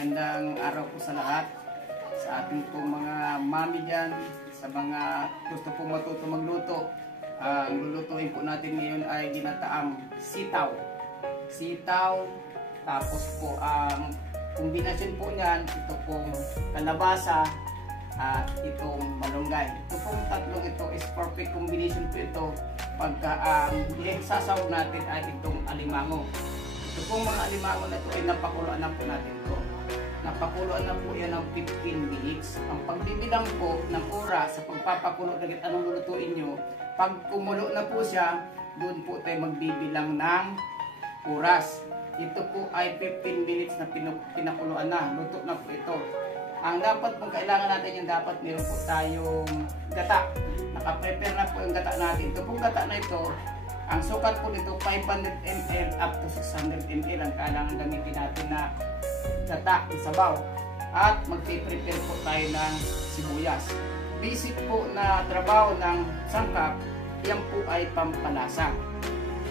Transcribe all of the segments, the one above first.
Magandang araw po sa lahat, sa ating pong mga mami dyan, sa mga gusto pong matuto magluto. Ang lulutuin po natin ngayon ay ginataang sitaw. Sitaw, tapos po ang kombinasyon po niyan, ito pong kalabasa at itong malunggay. Ito pong tatlong ito is perfect combination po ito pagka ang sasawag natin ay itong alimango. Ito pong mga alimango na ito ay napakuluan na po natin ito. Napakuluan na po yan ng 15 minutes. Ang pagbibilang po ng oras sa pagpapakulo ng anong lulutuin nyo, pag kumulo na po siya, doon po tayo magbibilang ng oras. Ito po ay 15 minutes na pinakuluan na. Luto na po ito. Ang dapat kung kailangan natin yung dapat meron po tayong gata. Nakaprepare na po yung gata natin. Ito pong gata na ito, ang sukat po nito 500 ml up to 600 ml ang kailangan gamitin natin na gata, sabaw. At magpiprepare po tayo ng sibuyas. Basic po na trabaho ng sangkap, yan po ay pampalasa.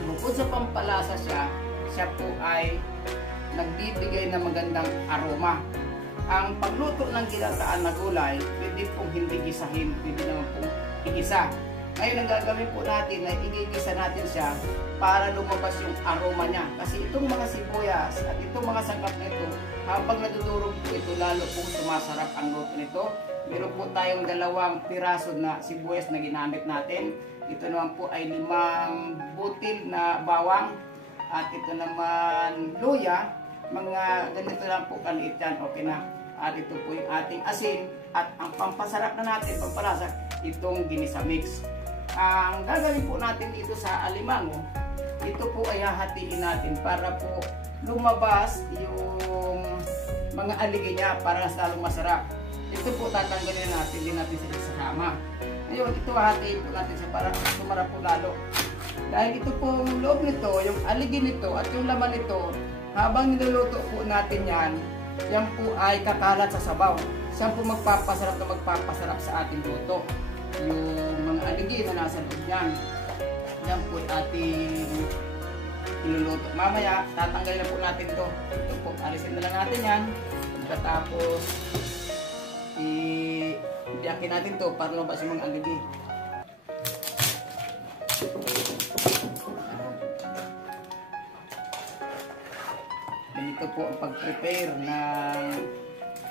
Bukod sa pampalasa siya po ay nagbibigay ng magandang aroma. Ang pagluto ng ginataan na gulay, pwede pong hindi gisahin, pwede naman pong igisa. Ngayon, ang gagawin po natin ay igigisa natin siya para lumabas yung aroma niya. Kasi itong mga sibuyas at itong mga sangkap na ito, habang nadudurog po ito, lalo pong sumasarap ang luto nito. Meron po tayong 2 piraso na sibuyas na ginamit natin. Ito naman po ay 5 butil na bawang. At ito naman luya. Mga ganito lang po kaliit yan. Okay na. At ito po yung ating asin. At ang pampasarap na natin, pampalasa, itong ginisa mix. Ang gagawin po natin dito sa alimango, ito po ay hahatiin natin para po lumabas yung mga aligi niya para mas lalong masarap. Ito po tatanggalin natin, din natin sila sa kama. Ngayon, ito hahatiin po natin siya para sumarap po lalo. Dahil ito pong loob nito, yung aligi nito at yung laman nito, habang niluluto po natin yan po ay kakalat sa sabaw. Siya po magpapasarap sa ating luto. Yung mga aligi na nasa loob niyan. Yan po ating iluluto. Mamaya, tatanggalin na po natin ito. Ito po, alisin na lang natin yan. Pagkatapos, i-biyakin natin ito para lumabas yung mga aligi. Ganito po ang pag-prepare ng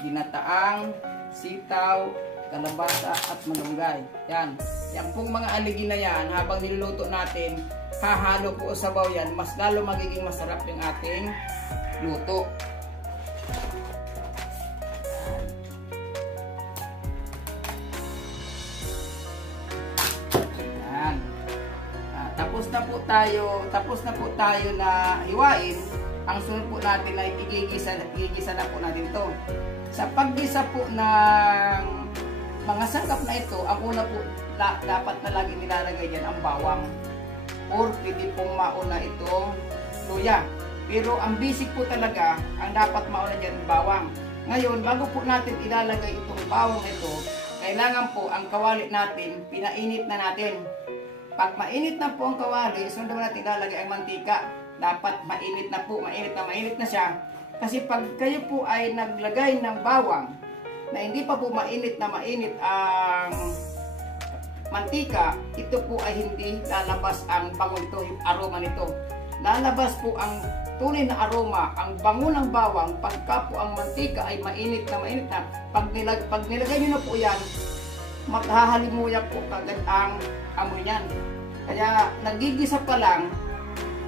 ginataang sitaw, kalabasa at malunggay. Yan. Yan pong mga aligi na yan, habang niluluto natin, hahalo po sa sabaw yan, mas lalo magiging masarap yung ating luto. Yan. Tapos na po tayo na hiwain. Ang sunod po natin ay igigisa na po natin to. Sa paggisa po ng mga sangkap na ito, ang una po dapat na lagi nilalagay dyan ang bawang. Or pwede pong mauna itong luya. Pero ang basic po talaga, ang dapat mauna dyan bawang. Ngayon, bago po natin ilalagay itong bawang ito, kailangan po ang kawali natin, pinainit na natin. Pag mainit na po ang kawali, sunod naman natin ilalagay ang mantika. Dapat mainit na po, mainit na siya. Kasi pag kayo po ay naglagay ng bawang na hindi pa po mainit ang mantika, ito po ay hindi lalabas ang bango nito, yung aroma nito. Lalabas po ang tunay na aroma, ang bango ng bawang, pagka po ang mantika ay mainit na. Pag nilagay nyo na po yan, maghahalimuyak po kagad ang amoy niyan. Kaya nagigisa pa lang,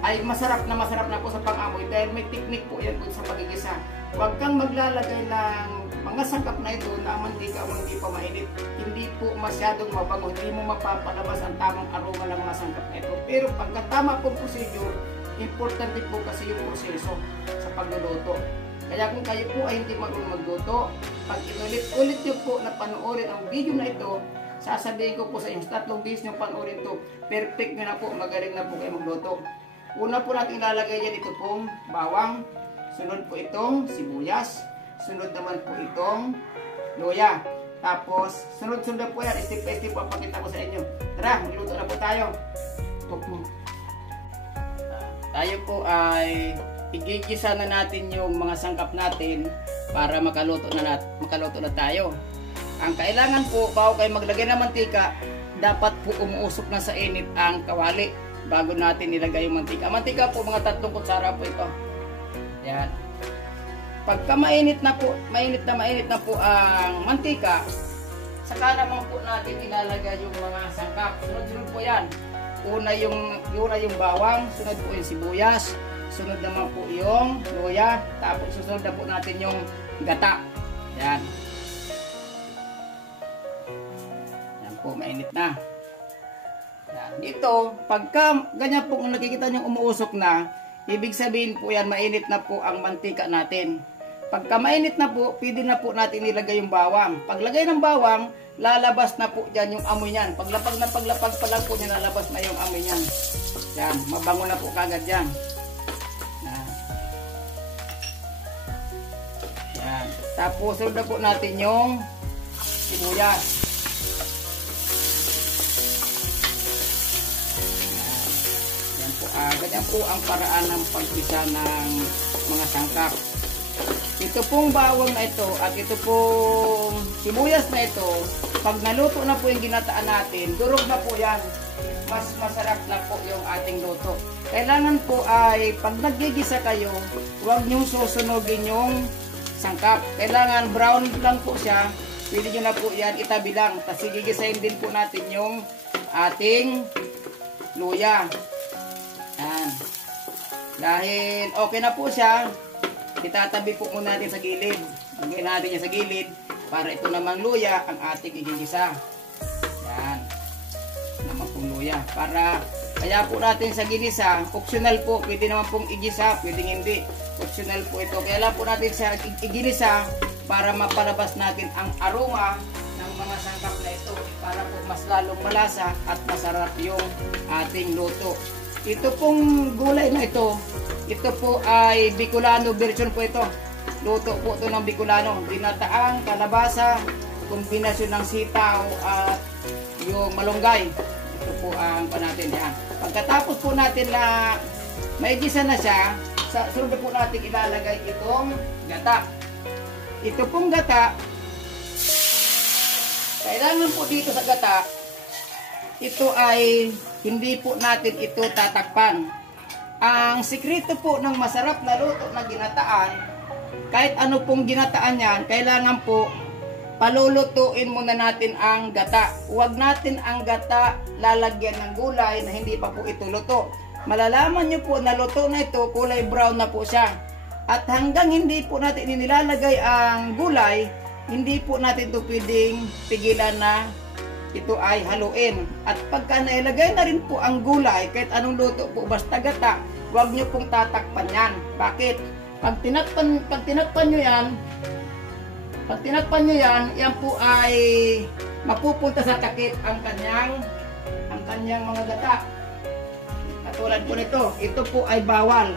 ay masarap na po sa pang-amoy dahil may technique po yan po sa pagigisa. Huwag kang maglalagay ng mga sangkap na ito na ang mantika o hindi pa mainit. Hindi po masyadong mabango, hindi mo mapapalabas ang tamang aroma ng mga sangkap na ito. Pero pagkatama po procedure, importante po kasi yung proseso sa pagluluto. Kaya kung kayo po ay hindi marunong magluto, pag inulit-ulit nyo po na panoorin ang video na ito, sasabihin ko po sa inyo, 3 days nyo panoorin ito, perfect nyo na po, magaling na po kayo magluto. Una po natin ilalagay dyan ito pong bawang, sunod po itong sibuyas, sunod naman po itong luya. Tapos, sunod-sunod po yan, step by step po ang pakita ko sa inyo. Tara, magluto na po tayo. Tayo po ay igigisa na natin yung mga sangkap natin para makaluto na tayo. Ang kailangan po, bago kayo maglagay ng mantika, dapat po umuusok na sa init ang kawali bago natin nilagay yung mantika. Mantika po, mga 3 kutsara po ito. Yan. Pagka mainit na po ang mantika, saka naman po natin ilalagay yung mga sangkap. Sunod-sunod po yan. Una yung bawang, sunod po yung sibuyas, sunod naman po yung luya, tapos susunod na po natin yung gata. Yan. Yan po, mainit na. Yan. Dito, pagka ganyan po kung nakikita nyo umuusok na, ibig sabihin po yan, mainit na po ang mantika natin. Pagka mainit na po, pwede na po natin ilagay yung bawang. Paglagay ng bawang, lalabas na po dyan yung amoy niyan. Paglapag pa lang po niya, lalabas na yung amoy niyan. Yan, mabango na po kagad yan. Yan. Tapos, sunod na po natin yung sibuyas. Yan po, ganyan po ang paraan ng pagpisa ng mga sangkap. Ito pong bawang na ito at ito pong sibuyas na ito, pag naluto na po yung ginataan natin, durog na po yan. Mas masarap na po yung ating luto. Kailangan po ay pag naggigisa kayo, huwag nyong susunogin yung sangkap. Kailangan brown lang po siya. Pwede nyo na po yan itabi lang. Tapos gigisahin din po natin yung ating luya. Yan. Dahil okay na po siya, itatabi po muna natin sa gilid. Lagyan natin niya sa gilid para ito namang luya ang ating igigisa. Yan. Naman pong luya. Kaya po natin sa ginisa, optional po. Pwede naman pong igisa, pwedeng hindi. Optional po ito. Kaya lang po natin sa iginisa para mapalabas natin ang aroma ng mga sangkap na ito. Para po mas lalong malasa at masarap yung ating luto. Ito pong gulay na ito po ay Bicolano version po ito. Luto po ito ng Bicolano. Ginataang kalabasa, kombinasyon ng sitaw at yung malunggay. Ito po ang panatin yan. Pagkatapos po natin na maigisa na siya, sunod po natin ilalagay itong gata. Ito pong gata, kailangan po dito sa gata, ito ay hindi po natin ito tatakpan. Ang sikreto po ng masarap na luto na ginataan, kahit ano pong ginataan yan, kailangan po palulutuin muna natin ang gata. Huwag natin ang gata lalagyan ng gulay na hindi pa po ito luto. Malalaman nyo po na luto na ito, kulay brown na po siya. At hanggang hindi po natin inilalagay ang gulay, hindi po natin ito pwedeng pigilan na ito ay haluin. At pagka nailagay na rin po ang gulay, kahit anong luto po, basta gata, huwag nyo pong tatakpan yan. Bakit? Pag tinakpan nyo yan, yan po ay mapupunta sa takip ang kanyang mga gata. Katulad po nito, ito po ay bawal.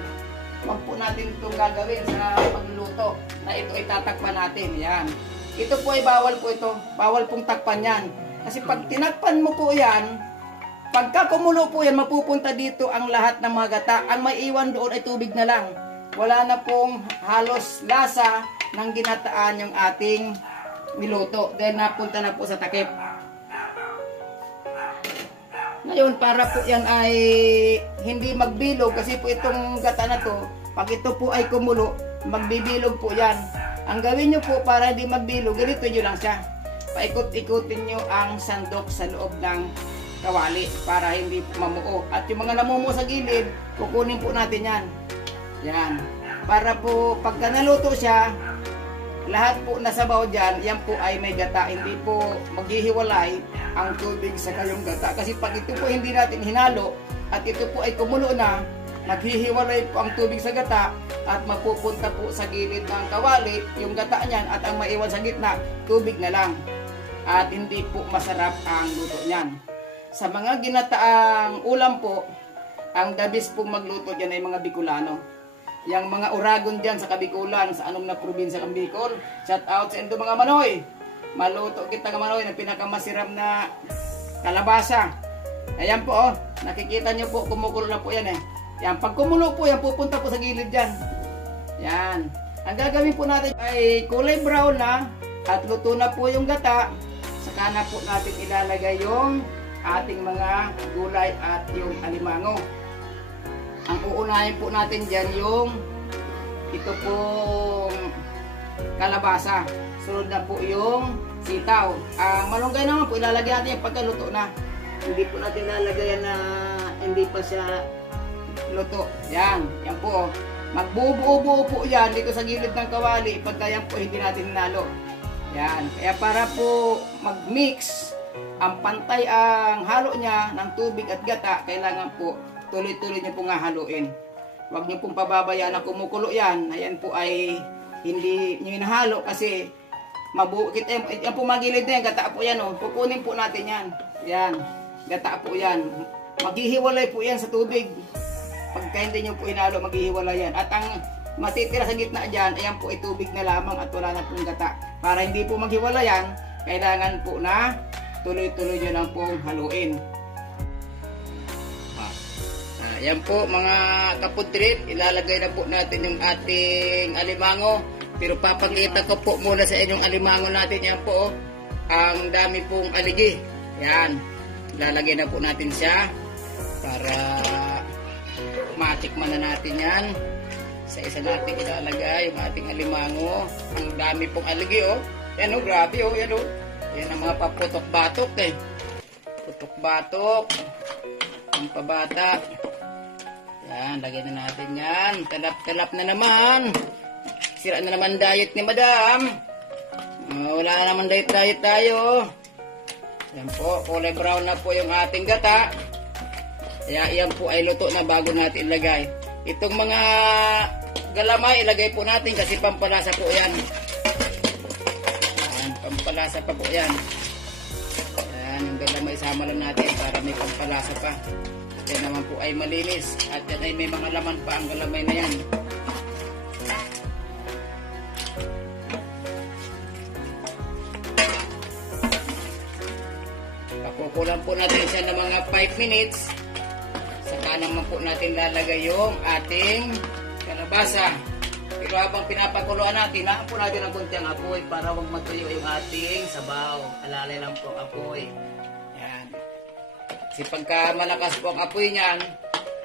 Huwag po natin itong gagawin sa pagluluto na ito ay tatakpan natin. Yan. Ito po ay bawal po ito. Bawal pong takpan yan. Kasi pag tinakpan mo po yan, pagka kumulo po yan, mapupunta dito ang lahat ng mga gata. Ang maiwan doon ay tubig na lang. Wala na pong halos lasa ng ginataan yung ating niluto. Dahil napunta na po sa takip. Ngayon, para po yan ay hindi magbilog, kasi po itong gata na to, pag ito po ay kumulo, magbibilog po yan. Ang gawin nyo po para hindi magbilog, ganito nyo lang siya. Paikot-ikutin nyo ang sandok sa loob ng kawali para hindi mamuo. At yung mga namumuo sa gilid, kukunin po natin yan. Yan. Para po pagka naluto siya, lahat po nasabaw dyan, yan po ay may gata. Hindi po maghihiwalay ang tubig sa kayong gata. Kasi pag ito po hindi natin hinalo at ito po ay kumulo na, naghihiwalay po ang tubig sa gata at mapupunta po sa gilid ng kawali yung gata niyan, at ang maiwan sa gitna, tubig na lang. At hindi po masarap ang luto niyan. Sa mga ginataang ulam po, ang the best po magluto dyan ay mga Bicolano. Yang mga Uragon dyan sa Kabikulan, sa anong na probinsya ng Bicol. Shout out sa endo mga Manoy. Maluto kita ng Manoy ng pinakamasiram na kalabasa. Ayan po, oh. Nakikita nyo po, kumukulo na po yan eh. Yan, pag kumulo po yan, pupunta po sa gilid dyan. Yan. Ang gagawin po natin ay kulay brown na at luto na po yung gata. Saka na po natin ilalagay yung ating mga gulay at yung alimango. Ang uunahin po natin dyan yung ito pong kalabasa. Sunod na po yung sitaw. Malunggay naman po ilalagay natin yung pagkaluto na. Hindi po natin lalagay na hindi pa siya luto. Yan po. Magbubuo-buo po yan dito sa gilid ng kawali pagka yan po hindi natin hinalo. Yan. Kaya para po mag-mix, ang pantay ang halo niya ng tubig at gata, kailangan po tuloy-tuloy niyo pong haluin. Huwag niyo pong pababayaan na kumukulo yan. Ayan po ay hindi niyo hinahalo kasi mabuukit. Yan po magilid na yan. Gata po yan. Kukunin po natin yan. Yan. Gata po yan. Maghihiwalay po yan sa tubig. Pagka hindi nyo po hinalo, maghihiwalay yan. At ang matitira sa gitna dyan, ayan po ay tubig na lamang at wala na pong gata. Para hindi po maghiwalay yan, kailangan po na tuloy-tuloy nyo lang pong haluin. Ayan po mga kapudrit, ilalagay na po natin yung ating alimango. Pero papakita ko po muna sa inyong alimango natin. Yan po, ang dami pong aligi. Yan, ilalagay na po natin siya para matikman na natin yan. Sa isa natin ilalagay yung ating alimango. Ang dami pong aligi Yan grabe yan Yan ang mga paputok-batok Putok-batok. Ang pabata. Yan, lagyan na natin yan. Talap-talap na naman. Sira na naman diet ni madam. Wala na naman diet tayo. Yan po, kulay brown na po yung ating gata. Kaya yan po ay luto na bago natin ilagay. Itong mga galamay, ilagay po natin kasi pampalasa po yan. Yan, pampalasa pa po yan. Yan, yung galamay isama lang natin para may pampalasa pa. Yan naman po ay malinis. At yan ay may mga laman pa ang galamay na yan. Pakukulang po natin siya ng mga 5 minutes. Saka naman po natin lalagay yung ating kalabasa. Pero habang pinapakuluan natin, laan po natin ang konti ang apoy para huwag matuyo yung ating sabaw. Alalay lang po ang apoy. Yan. Kasi pagka malakas po ang apoy niyan,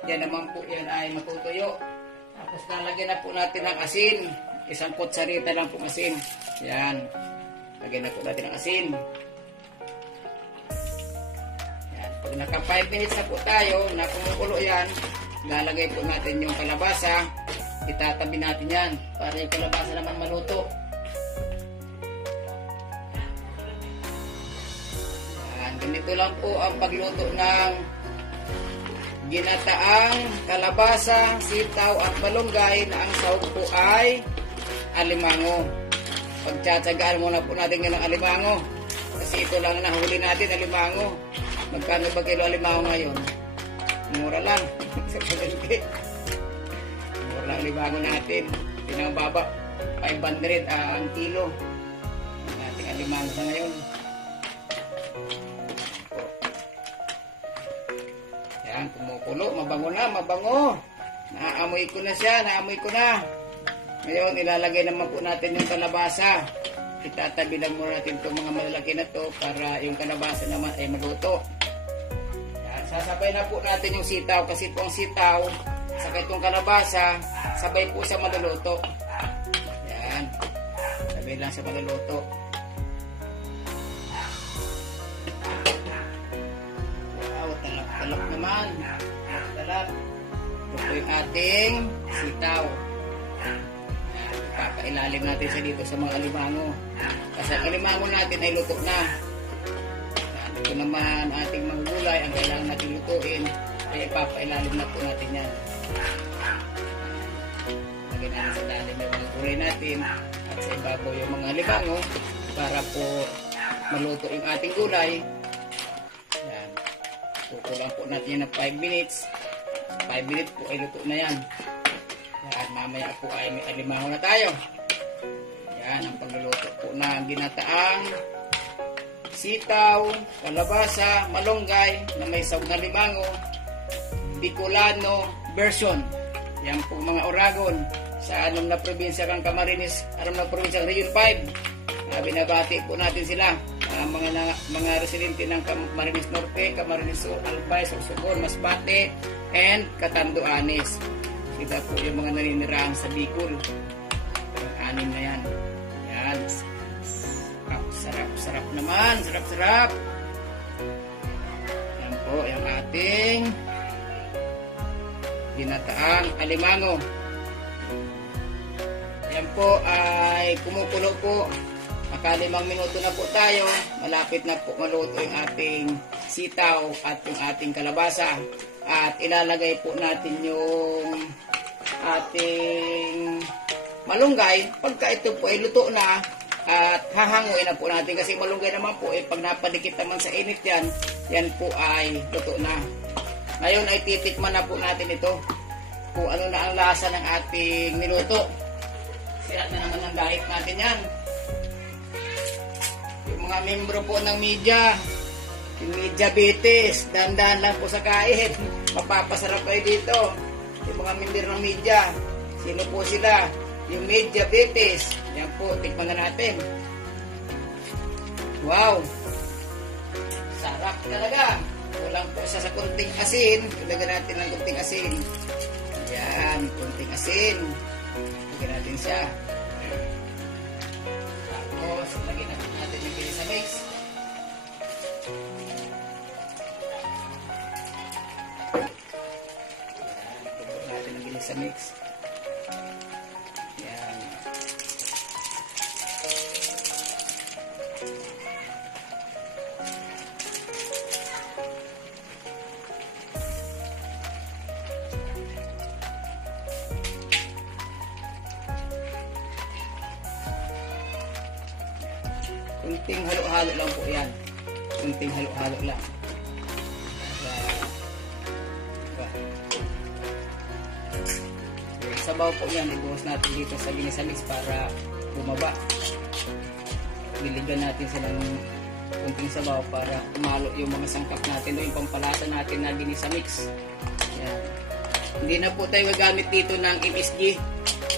yan naman po yan ay matutuyo. Tapos lalagyan na po natin ng asin. Isang kutsarita lang po asin. Yan. Lagyan na po natin ng asin. Pag naka 5 minutes na po tayo, na kumukulo yan, lalagay po natin yung kalabasa, itatabi natin yan, para yung kalabasa naman maluto. Yan, ganito lang po ang pagluto ng ginataang kalabasa, sitaw at malunggay na ang sahog po ay alimango. Pagtsatsagaan muna po natin ng alimango, kasi ito lang nahuli natin, alimango. Magkano ba kilo alimango ngayon? Mura lang. Mura lang alimango natin. Pinababa 500 ang kilo. Ang ating alimango sa ngayon. Yan, kumukulo. Mabango na, mabango. Naamoy ko na siya, naamoy ko na. Ngayon, ilalagay naman po natin yung kalabasa. Itatabi lang muna natin itong mga malalaki na to para yung kalabasa naman ay maluto. Sasabay na po natin yung sitaw kasi po ang sitaw saka itong kalabasa sabay po sa maluluto. Yan. Sabay lang sa maluluto. Wow, talap-talap naman. Talap. Ito po yung ating sitaw. Yan. Papailalim natin siya dito sa mga alimango. Kasi ang alimango natin ay luto na. Ito naman ating mga gulay ang kailangan natin lutuin ay ipapailalim na po natin yan. Lagyan natin sa lalim yung mga gulay natin at sa ibabaw yung mga alimango para po maluto yung ating gulay. Yan. Kukulang po natin yan ng 5 minutes. 5 minutes po ay luto na yan. Yan. Mamaya po ay may alimango na tayo. Yan ang pagluluto po ng ginataang sitaw, kalabasa, malunggay na may sawg na limango, Bicolano version. Yan po mga Oragon. sa 6 na probinsya kang Camarines, 6 na probinsya Region 5. Binabati po natin sila. Mga residente ng Camarines Norte, Camarines Sur, Albay, Sorsogon, Masbate, and Catanduanes. Sila po yung mga naninirahan sa Bicol. Yung 6 na yan. Yan. Sarap naman. Sarap. Yan po yung ating ginataang alimango. Yan po ay kumukulo po. Maka 5 minuto na po tayo. Malapit na po maluto yung ating sitaw at yung ating kalabasa. At ilalagay po natin yung ating malunggay. Pagka ito po ay luto na, at hahanguin na po natin. Kasi malunggay naman po, pag napadikit naman sa init yan, yan po ay luto na. Ngayon ay titikman na po natin ito. Kung ano na ang lasa ng ating niluto. Sira na naman ang dahit natin yan. Yung mga membro po ng media, yung media bitis, dahan-dahan lang po sa kain. Mapapasarap kayo dito. Yung mga member ng media, sino po sila? Yung media bitis. Yan po, tikman na natin. Wow! Sarap talaga. Kulang po siya sa kunting asin. Ilagyan natin ng kunting asin. Yan, kunting asin. Ilagyan natin siya. Tapos, lagyan natin yung Ginisa Mix. Yan, ilagyan natin yung Ginisa Mix. Yan. Kunting halo-halo lang po yan. Kunting halo-halo lang. Yung sabaw po yan, ibuhos natin dito sa Ginisa Mix para bumaba. Biligyan natin sila ng kunting sabaw para umalo yung mga sangkap natin o yung pampalasa natin na Ginisa Mix. Yan. Hindi na po tayo gagamit dito ng MSG.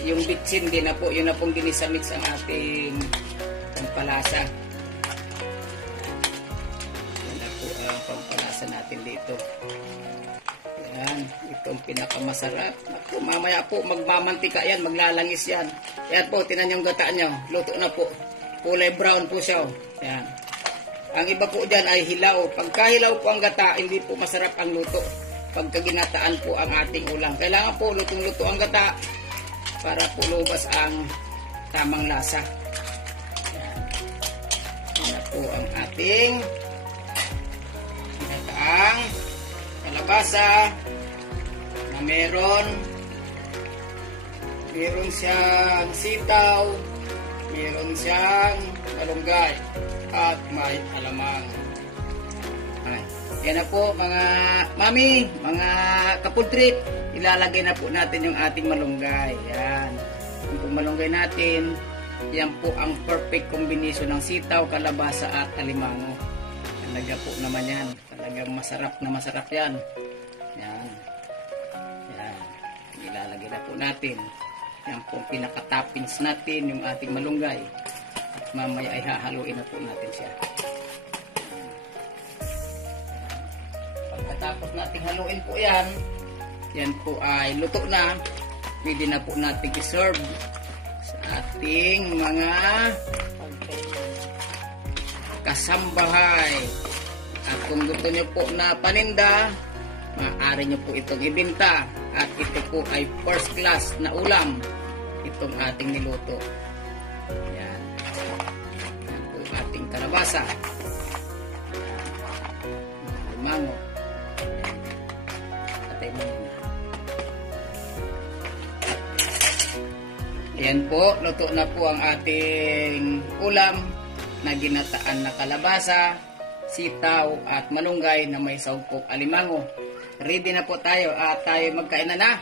Yung bitsin, hindi na po. Yun na pong Ginisa Mix ang ating pampalasa. Yan na po ang pampalasa natin dito. Yan. Itong pinakamasarap. Ako, mamaya po magmamantika yan. Maglalangis yan. Yan po, tinan yung gata nyo. Luto na po. Kulay brown po siya. Yan. Ang iba po dyan ay hilaw. Pagka hilaw po ang gata, hindi po masarap ang luto. Pagka ginataan po ang ating ulam. Kailangan po lutong-luto ang gata para po lubas ang tamang lasa. Yan po ang ating ginataang kalabasa na meron siyang sitaw, meron siyang malunggay at may alamang. Yan na po mga mami, mga kapultrip, ilalagay na po natin yung ating malunggay. Yan. Yung malunggay natin, yan po ang perfect combination ng sitaw, kalabasa at alimango. Talaga po naman yan. Talagang masarap na masarap yan. Yan. Yan. Ilalagay na po natin. Yan po pinaka-toppings natin, yung ating malunggay. At mamaya ay hahaluin na po natin siya. Pagkatapos nating haluin po yan, yan po ay luto na. Pwede na po natin i-serve sa ating mga kasambahay. At kung gusto nyo po na paninda, maaari nyo po itong ibenta. At ito po ay first class na ulam, itong ating niluto. Yan. Yan po ating kalabasa. Mango. Atay mo muna. Yan po, luto na po ang ating ulam na ginataan na kalabasa, sitaw at malunggay na may saupok alimango. Ready na po tayo at tayo magkain na.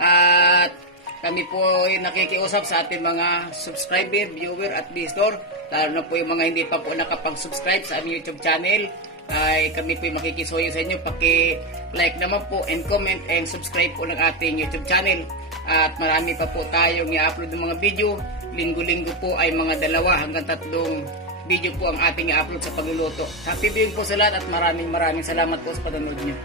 At kami po ay nakikiusap sa ating mga subscriber, viewer at visitor, lalo na po yung mga hindi pa po nakapag-subscribe sa aming YouTube channel, ay kami po yung makikisuyo sa inyo. Paki-like naman po and comment and subscribe po ng ating YouTube channel. At marami pa po tayong i-upload ng mga video. Linggo-linggo po ay mga 2 hanggang 3 video po ang ating i-upload sa pagluluto. Happy viewing po sa lahat at maraming salamat po sa panonood nyo.